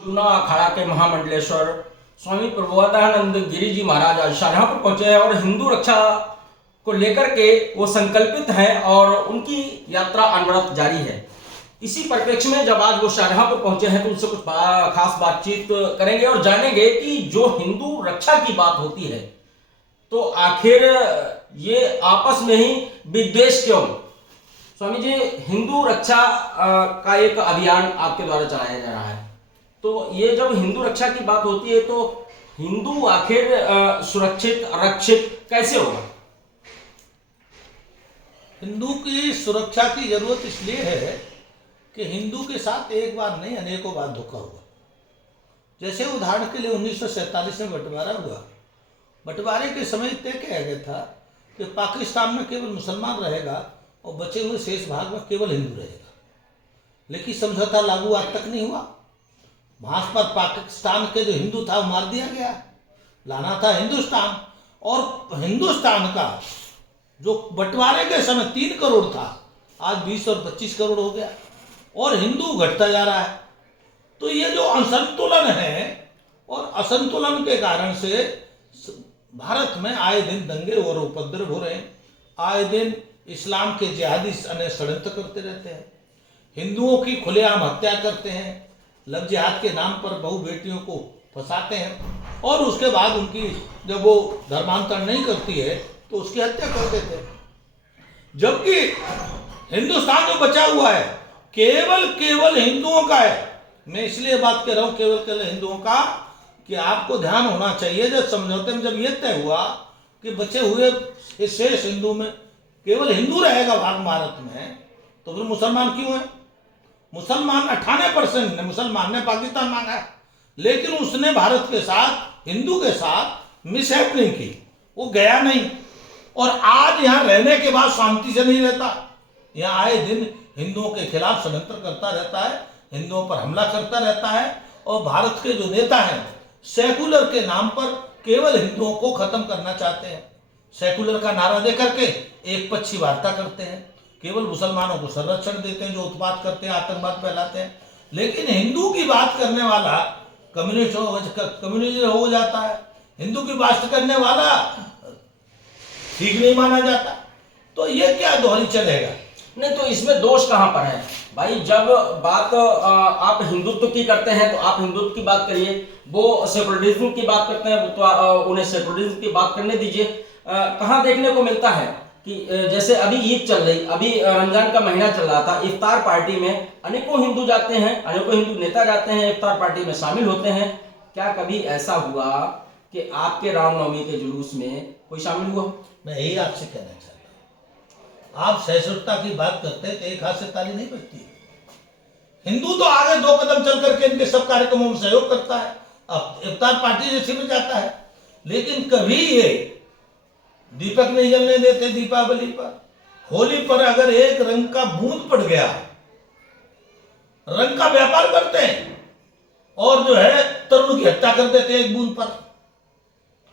चूना अखाड़ा के महामंडलेश्वर स्वामी प्रबोधानंद गिरी जी महाराज आज शाहजहांपुर पहुंचे हैं और हिंदू रक्षा को लेकर के वो संकल्पित हैं और उनकी यात्रा अनवरत जारी है। इसी परिप्रेक्ष्य में जब आज वो शाहजहांपुर पहुंचे हैं तो उनसे कुछ खास बातचीत करेंगे और जानेंगे कि जो हिंदू रक्षा की बात होती है तो आखिर ये आपस में ही विद्वेष क्यों। स्वामी जी, हिंदू रक्षा का एक अभियान आपके द्वारा चलाया जा रहा है, तो ये जब हिंदू रक्षा की बात होती है तो हिंदू आखिर सुरक्षित रक्षित कैसे होगा? हिंदू की सुरक्षा की जरूरत इसलिए है कि हिंदू के साथ एक बार नहीं अनेकों बार धोखा हुआ। जैसे उदाहरण के लिए 1947 में बंटवारा हुआ। बंटवारे के समय तय किया गया था कि पाकिस्तान में केवल मुसलमान रहेगा और बचे हुए शेष भाग में केवल हिंदू रहेगा, लेकिन समझौता लागू आज तक नहीं हुआ। वहां पर पाकिस्तान के जो हिंदू था वो मार दिया गया, लाना था हिंदुस्तान। और हिंदुस्तान का जो बंटवारे के समय 3 करोड़ था, आज 20 और 25 करोड़ हो गया और हिंदू घटता जा रहा है। तो ये जो असंतुलन है और असंतुलन के कारण से भारत में आए दिन दंगे और उपद्रव हो रहे हैं। आए दिन इस्लाम के जिहादी षड्यंत्र करते रहते हैं, हिंदुओं की खुलेआम हत्या करते हैं, लव जिहाद के नाम पर बहु बेटियों को फंसाते हैं और उसके बाद उनकी जब वो धर्मांतरण नहीं करती है तो उसकी हत्या कर देते हैं। जबकि हिंदुस्तान जो बचा हुआ है केवल हिंदुओं का है। मैं इसलिए बात कर रहा हूँ केवल हिंदुओं का कि आपको ध्यान होना चाहिए। जब समझौते में जब ये तय हुआ कि बचे हुए शेष हिंदू में केवल हिंदू रहेगा भाग भारत में, तो फिर मुसलमान क्यों है? मुसलमान 98% ने मुसलमान ने पाकिस्तान मांगा है, लेकिन उसने भारत के साथ हिंदू के साथ मिसहैपनिंग की, वो गया नहीं। और आज यहाँ रहने के बाद शांति से नहीं रहता, यहाँ आए दिन हिंदुओं के खिलाफ षड्यंत्र करता रहता है, हिंदुओं पर हमला करता रहता है। और भारत के जो नेता हैं सेकुलर के नाम पर केवल हिंदुओं को खत्म करना चाहते हैं। सेकुलर का नारा दे करके एक पक्षी वार्ता करते हैं, केवल मुसलमानों को संरक्षण देते हैं जो उत्पात करते हैं, आतंकवाद फैलाते हैं। लेकिन हिंदू की बात करने वाला कम्युनिस्ट हो जाता है, हिंदू की बात करने वाला ठीक नहीं माना जाता। तो ये क्या दोहरी चलेगा? नहीं, तो इसमें दोष कहाँ पर है भाई? जब बात आप हिंदुत्व की करते हैं तो आप हिंदुत्व की बात करिए, वो सेकुलरिज्म की बात करते हैं तो उन्हें सेकुलरिज्म की बात करने दीजिए। कहाँ देखने को मिलता है कि जैसे अभी ईद चल रही, अभी रमजान का महीना चल रहा था, इफ्तार पार्टी में अनेकों हिंदू जाते हैं, अनेकों हिंदू नेता जाते हैं, इफ्तार पार्टी में शामिल होते हैं। क्या कभी ऐसा हुआ कि आपके रामनवमी के जुलूस में कोई शामिल हुआ? मैं यही आपसे कहना चाहता हूँ, आप सहिष्णुता की बात करते हैं तो एक हाथ से ताली नहीं बजती। हिंदू तो आगे 2 कदम चल करके इनके सब कार्यक्रमों में सहयोग करता है, अब इफ्तार पार्टी जैसे में जाता है, लेकिन कभी ये दीपक नहीं जलने देते दीपावली पर। होली पर अगर एक रंग का बूंद पड़ गया, रंग का व्यापार करते हैं और जो है तरुण की हत्या कर देते हैं एक बूंद पर।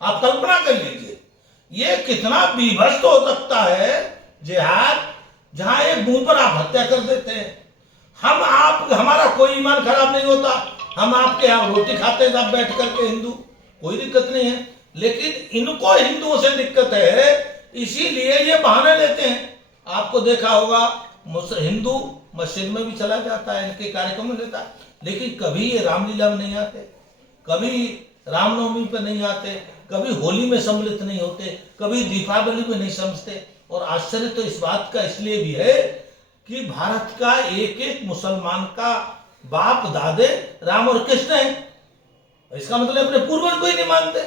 आप कल्पना कर लीजिए ये कितना बीभत्स हो सकता है जिहाद, जहां एक बूंद पर आप हत्या कर देते हैं। हम आप हमारा कोई ईमान खराब नहीं होता, हम आपके यहाँ रोटी खाते हैं आप बैठ करके हिंदू, कोई दिक्कत नहीं है। लेकिन इनको हिंदुओं से दिक्कत है, इसीलिए ये बहाने लेते हैं। आपको देखा होगा हिंदू मस्जिद में भी चला जाता है, इनके कार्यक्रम में लेता है, लेकिन कभी ये रामलीला में नहीं आते, कभी रामनवमी पे नहीं आते, कभी होली में सम्मिलित नहीं होते, कभी दीपावली में नहीं समझते। और आश्चर्य तो इस बात का इसलिए भी है कि भारत का एक एक मुसलमान का बाप दादे राम और कृष्ण है। इसका मतलब अपने पूर्वज को ही नहीं मानते।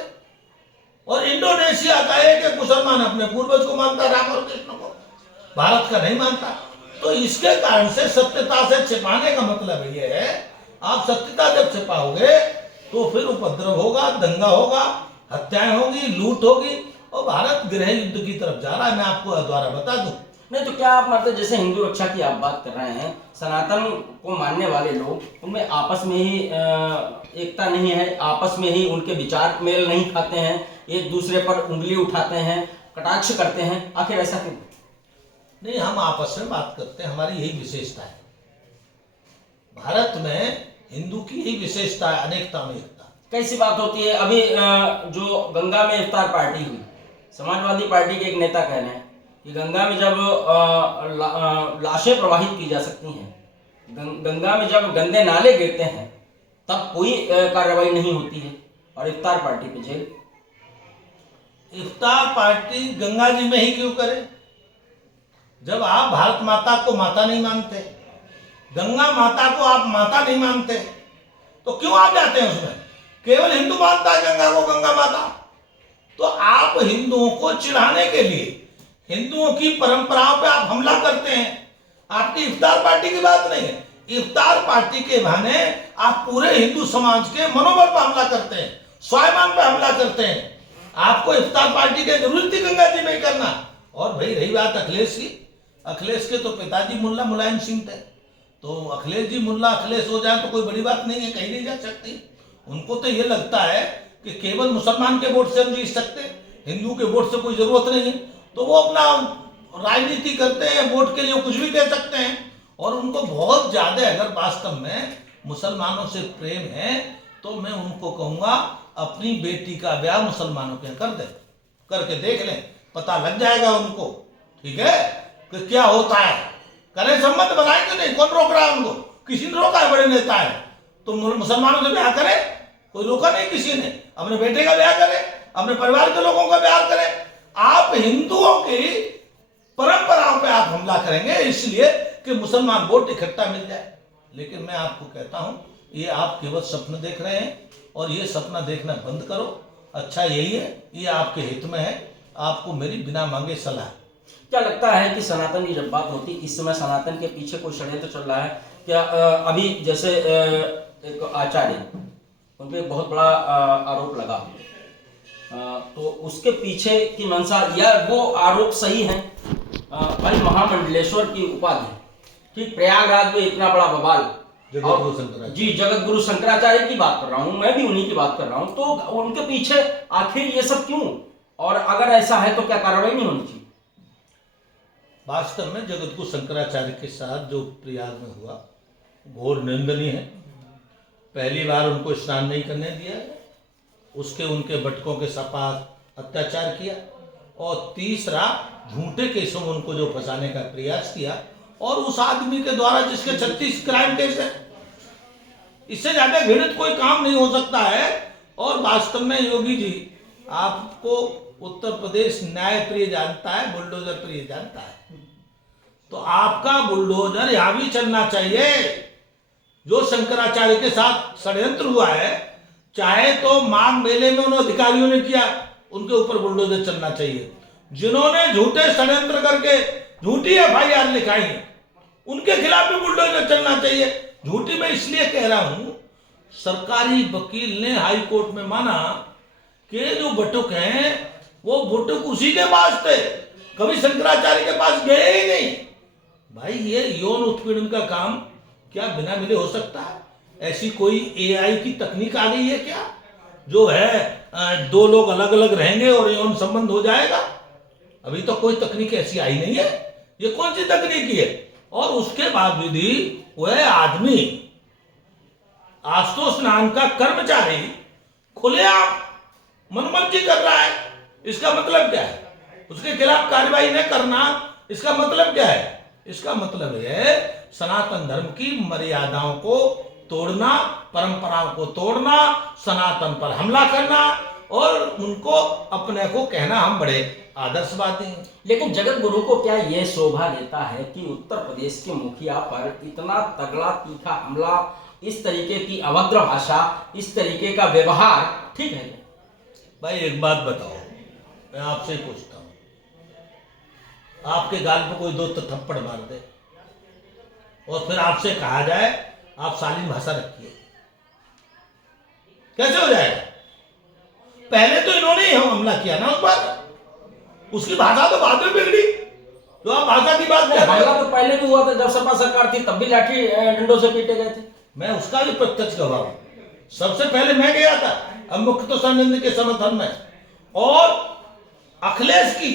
और इंडोनेशिया का एक एक मुसलमान अपने पूर्वज को मानता, राम और कृष्ण को, भारत का नहीं मानता। तो इसके कारण से सत्यता से छिपाने का मतलब ये है, आप सत्यता जब छिपाओगे तो फिर उपद्रव होगा, दंगा होगा, हत्याएं होगी, लूट होगी और भारत गृह युद्ध की तरफ जा रहा है। मैं आपको द्वारा बता दूं। नहीं, तो क्या आप मतलब जैसे हिंदू रक्षा की आप बात कर रहे हैं, सनातन को मानने वाले लोग उनमें आपस में ही एकता नहीं है, आपस में ही उनके विचार मेल नहीं खाते हैं, एक दूसरे पर उंगली उठाते हैं, कटाक्ष करते हैं, आखिर ऐसा क्यों? नहीं, हम आपस में बात करते हैं, हमारी यही विशेषता है। भारत में हिंदू की यही विशेषता है, अनेकता में एकता। कैसी बात होती है? अभी जो गंगा में इफ्तार पार्टी हुई, समाजवादी पार्टी के एक नेता कह रहे हैं कि गंगा में जब लाशें प्रवाहित की जा सकती हैं, गंगा में जब गंदे नाले गिरते हैं, तब कोई कार्रवाई नहीं होती है, और इफ्तार पार्टी पे जेल। इफ्तार पार्टी गंगा जी में ही क्यों करे? जब आप भारत माता को माता नहीं मानते, गंगा माता को आप माता नहीं मानते, तो क्यों आप जाते हैं उसमें? केवल हिंदू मानता है गंगा को गंगा माता। तो आप हिंदुओं को चिढ़ाने के लिए, हिंदुओं की परंपराओं पे आप हमला करते हैं। आपकी इफ्तार पार्टी की बात नहीं है। इफ्तार पार्टी के बहाने आप पूरे हिंदू समाज के मनोबल पर हमला करते हैं, स्वाभिमान पर हमला करते हैं। आपको इफ्तार पार्टी की जरूरत थी गंगा जी में करना। और भाई रही बात अखिलेश की, अखिलेश के तो पिताजी मुल्ला मुलायम सिंह थे, तो अखिलेश जी मुल्ला अखिलेश हो जाए तो कोई बड़ी बात नहीं है, कहीं नहीं जा सकती। उनको तो ये लगता है कि केवल मुसलमान के वोट से हम जीत सकते, हिंदू के वोट से कोई जरूरत नहीं है, तो वो अपना राजनीति करते हैं, वोट के लिए कुछ भी कह सकते हैं। और उनको बहुत ज्यादा अगर वास्तव में मुसलमानों से प्रेम है तो मैं उनको कहूंगा अपनी बेटी का ब्याह मुसलमानों के कर दे, करके देख लें, पता लग जाएगा उनको, ठीक है, कि क्या होता है। करें, सम्मत बनाएंगे नहीं, कौन रोक रहा है उनको? किसी ने रोका है? बड़े नेता है तो मुसलमानों से ब्याह करे, कोई रोका नहीं किसी ने। अपने बेटे का ब्याह करे, अपने परिवार के लोगों का ब्याह करे। आप हिंदुओं की परंपराओं पे आप हमला करेंगे इसलिए कि मुसलमान वोट इकट्ठा मिल जाए। लेकिन मैं आपको कहता हूं, ये आप केवल स्वप्न देख रहे हैं, और ये सपना देखना बंद करो। अच्छा यही है, ये आपके हित में है। आपको मेरी बिना मांगे सलाह। क्या लगता है कि सनातन की जब बात होती, इस समय सनातन के पीछे कोई षड्यंत्र चल रहा है क्या? अभी जैसे एक आचार्य, उन पे बहुत बड़ा आरोप लगा, तो उसके पीछे की मंशा, या वो आरोप सही है? भाई महामंडलेश्वर की उपाधि, ठीक, प्रयागराज में इतना बड़ा बवाल, जी जगत गुरु शंकराचार्य की बात कर रहा हूँ, मैं भी उन्हीं की बात कर रहा हूँ, तो उनके पीछे आखिर ये सब क्यों? और अगर ऐसा है तो क्या कार्रवाई नहीं होनी चाहिए? वास्तव में जगत गुरु शंकराचार्य के साथ जो प्रयाग में हुआ घोर निंदनीय है। पहली बार उनको स्नान नहीं करने दिया, उसके उनके बटकों के सपाट अत्याचार किया, और तीसरा झूठे केसों में उनको जो फंसाने का प्रयास किया, और उस आदमी के द्वारा जिसके 36 क्राइम केस है, इससे ज्यादा घृणित कोई काम नहीं हो सकता है। और वास्तव में योगी जी, आपको उत्तर प्रदेश न्याय प्रिय जानता है, बुलडोजर प्रिय जानता है, तो आपका बुलडोजर यहां भी चलना चाहिए। जो शंकराचार्य के साथ षड्यंत्र हुआ है, चाहे तो माघ मेले में उन अधिकारियों ने किया, उनके ऊपर बुलडोजर चलना चाहिए। जिन्होंने झूठे षड्यंत्र करके झूठी एफआईआर लिखाई, उनके खिलाफ भी बुलडोजर चलना चाहिए। झूठी मैं इसलिए कह रहा हूं, सरकारी वकील ने हाई कोर्ट में माना कि जो बटुक हैं वो बटुक उसी के पास थे, कभी शंकराचार्य के पास गए ही नहीं। भाई ये यौन उत्पीड़न का काम क्या बिना मिले हो सकता है? ऐसी कोई एआई की तकनीक आ गई है क्या, जो है दो लोग अलग अलग रहेंगे और यौन संबंध हो जाएगा? अभी तो कोई तकनीक ऐसी आई नहीं है। ये कौन सी तकनीक है? और उसके बावजूद भी वह आदमी, आशुतोष नाम का कर्मचारी, खुलेआम मनमर्जी कर रहा है। इसका मतलब क्या है? उसके खिलाफ कार्रवाई न करना, इसका मतलब क्या है? इसका मतलब है सनातन धर्म की मर्यादाओं को तोड़ना, परंपराओं को तोड़ना, सनातन पर हमला करना, और उनको अपने को कहना हम बड़े आदर्शवादी हैं। लेकिन जगत गुरु को क्या ये शोभा देता है कि उत्तर प्रदेश के मुखिया पर इतना तगड़ा तीखा हमला, इस तरीके की अभद्र भाषा, इस तरीके का व्यवहार ठीक है? भाई एक बात बताओ, मैं आपसे पूछता हूं, आपके गाल पे कोई दो थप्पड़ मार दे और फिर आपसे कहा जाए आप शालीन भाषा रखिए, कैसे हो जाएगा? पहले तो इन्होंने ही हमला किया ना उस पर, उसकी भाषा तो बाद में बिगड़ी। जो आप भाषा की बात कर रहे हो, हमला तो पहले भी हुआ था, जब सपा सरकार थी तब भी लाठी डंडों से पीटे गए थे। मैं उसका भी प्रत्यक्ष गवाह हूं। सबसे पहले मैं गया था अब मुक्त तो संजय के समर्थन में, और अखिलेश की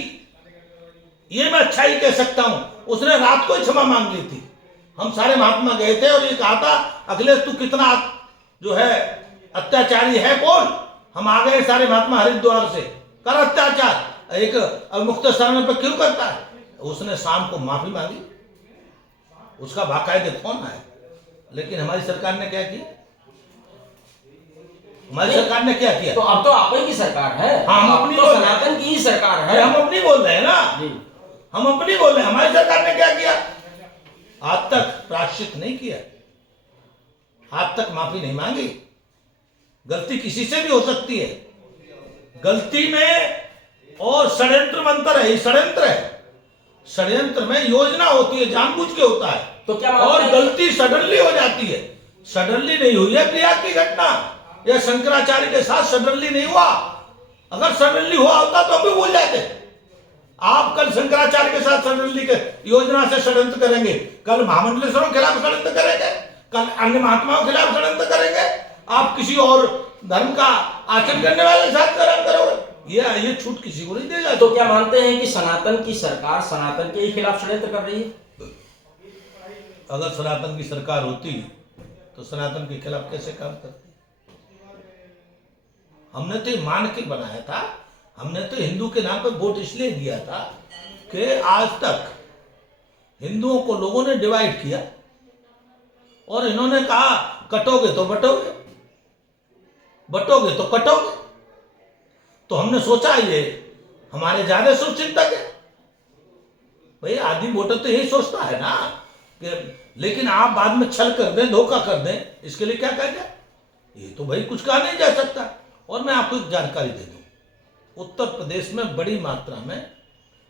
ये मैं अच्छा ही कह सकता हूं, उसने रात को ही क्षमा मांग ली थी। हम सारे महात्मा गए थे और ये कहा था अखिलेश तू कितना जो है अत्याचारी है कौन? हम आ गए सारे महात्मा हरिद्वार से, कर अत्याचार एक मुक्तेश्वर पे क्यों करता है? उसने शाम को माफी मांगी, उसका बाकायदे फोन आया। लेकिन हमारी सरकार ने क्या किया? हमारी सरकार ने क्या किया? तो अब तो आप ही की सरकार है। हाँ, हम अब अपनी तो बोल- सनातन की ही सरकार है। हम अपनी बोल रहे हैं ना, जी। हम अपनी बोल रहे हैं। हमारी सरकार ने क्या किया? आज तक प्रायश्चित नहीं किया, आज तक माफी नहीं मांगी। गलती किसी से भी हो सकती है, गलती में और षड्यंत्र मंत्र है, ये षड्यंत्र है। षड्यंत्र में योजना होती है, जानबूझ के होता है। तो क्या और मानते हैं? गलती सडनली हो जाती है। सडनली नहीं हुई है प्रयाग की घटना, या शंकराचार्य के साथ सडनली नहीं हुआ। अगर सडनली हुआ होता तो अभी भूल जाते। आप कल शंकराचार्य के साथ सडनली के योजना से षड्यंत्र करेंगे, कल महामंडलेश्वरों के खिलाफ षड्यंत्र करेंगे, कल अन्य महात्माओं के खिलाफ षड्यंत्र करेंगे, आप किसी और धर्म का आचरण करने वाले के साथ षड्यंत्र करोगे। ये छूट किसी को नहीं देगा। तो क्या मानते हैं कि सनातन की सरकार सनातन के ही खिलाफ षड्यंत्र कर रही है? अगर सनातन की सरकार होती तो सनातन के खिलाफ कैसे काम करती? हमने तो ये मान के बनाया था, हमने तो हिंदू के नाम पे वोट इसलिए दिया था कि आज तक हिंदुओं को लोगों ने डिवाइड किया और इन्होंने कहा कटोगे तो बटोगे, बटोगे तो कटोगे। तो हमने सोचा ये हमारे ज्यादा शुभचिंतक है भाई, आदि वोटर तो यही सोचता है ना कि, लेकिन आप बाद में छल कर दें, धोखा कर दें, इसके लिए क्या कहा जाए? ये तो भाई कुछ कहा नहीं जा सकता। और मैं आपको एक जानकारी दे दूं, उत्तर प्रदेश में बड़ी मात्रा में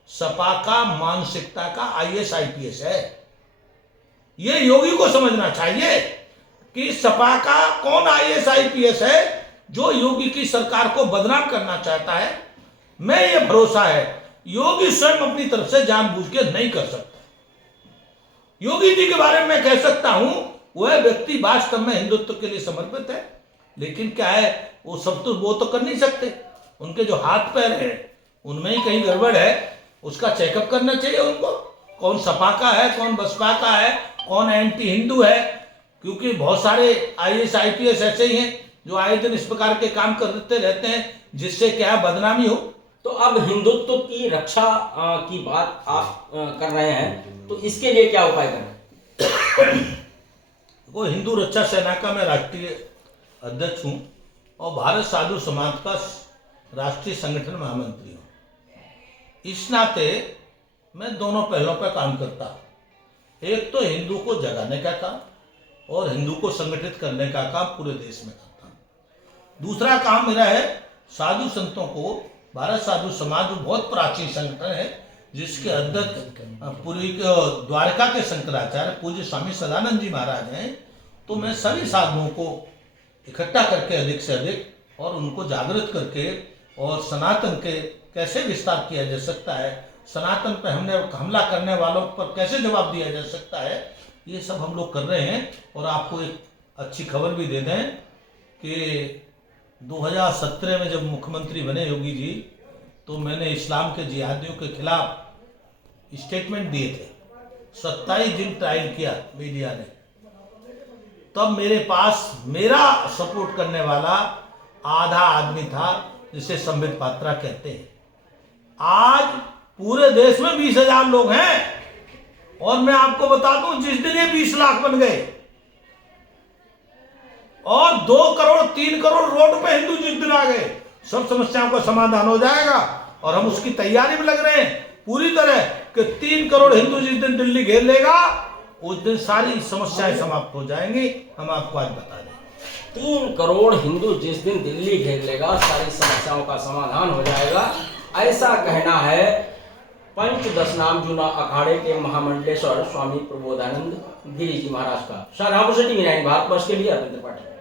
सपा का मानसिकता का IAS IPS है। ये योगी को समझना चाहिए कि सपा का कौन IAS IPS है जो योगी की सरकार को बदनाम करना चाहता है। मैं ये भरोसा है योगी स्वयं अपनी तरफ से जानबूझ के नहीं कर सकता। योगी जी के बारे में मैं कह सकता हूं वह व्यक्ति वास्तव में हिंदुत्व के लिए समर्पित है, लेकिन क्या है वो सब तो वो तो कर नहीं सकते। उनके जो हाथ पैर है उनमें ही कहीं गड़बड़ है, उसका चेकअप करना चाहिए उनको। कौन सपा का है, कौन बसपा का है, कौन एंटी हिंदू है, क्योंकि बहुत सारे IAS IPS ऐसे ही हैं जो आए दिन इस प्रकार के काम करते रहते हैं जिससे क्या बदनामी हो। तो अब हिंदुत्व की रक्षा की बात आप कर रहे हैं, तो इसके लिए क्या उपाय करें? वो हिंदू रक्षा सेना का मैं राष्ट्रीय अध्यक्ष हूं और भारत साधु समाज का राष्ट्रीय संगठन महामंत्री हूं। इस नाते मैं दोनों पहलों पर काम करता हूं। एक तो हिंदू को जगाने का काम और हिंदू को संगठित करने का काम पूरे देश में करता हूं। दूसरा काम मेरा है साधु संतों को, भारत साधु समाज बहुत प्राचीन संगठन है जिसके अध्यक्ष पूरी द्वारका के शंकराचार्य पूज्य स्वामी सदानंद जी महाराज हैं। तो मैं सभी साधुओं को इकट्ठा करके अधिक से अधिक और उनको जागृत करके और सनातन के कैसे विस्तार किया जा सकता है, सनातन पर हमला करने वालों पर कैसे जवाब दिया जा सकता है, ये सब हम लोग कर रहे हैं। और आपको एक अच्छी खबर भी दे दें कि 2017 में जब मुख्यमंत्री बने योगी जी, तो मैंने इस्लाम के जिहादियों के खिलाफ स्टेटमेंट दिए थे। 27 दिन ट्रायल किया मीडिया ने, तब मेरे पास मेरा सपोर्ट करने वाला आधा आदमी था जिसे संबित पात्रा कहते हैं। आज पूरे देश में 20,000 लोग हैं और मैं आपको बता दूं जिस दिन ये 20 लाख बन गए और 2 करोड़ 3 करोड़ रोड पे हिंदू जिस दिन आ गए, सब समस्याओं का समाधान हो जाएगा। और हम उसकी तैयारी में लग रहे हैं पूरी तरह कि 3 करोड़ हिंदू जिस दिन दिल्ली घेर लेगा उस दिन सारी समस्याएं समाप्त हो जाएंगी। हम आपको आज बता दें 3 करोड़ हिंदू जिस दिन दिल्ली घेर लेगा सारी समस्याओं का समाधान हो जाएगा, ऐसा कहना है पंचदश नाम जूना अखाड़े के महामंडलेश्वर स्वामी प्रबोधानंद गिरी जी महाराज का। शाहजहांपुर से टीवी 9 भारतवर्ष के लिए अरविंद त्रिपाठी।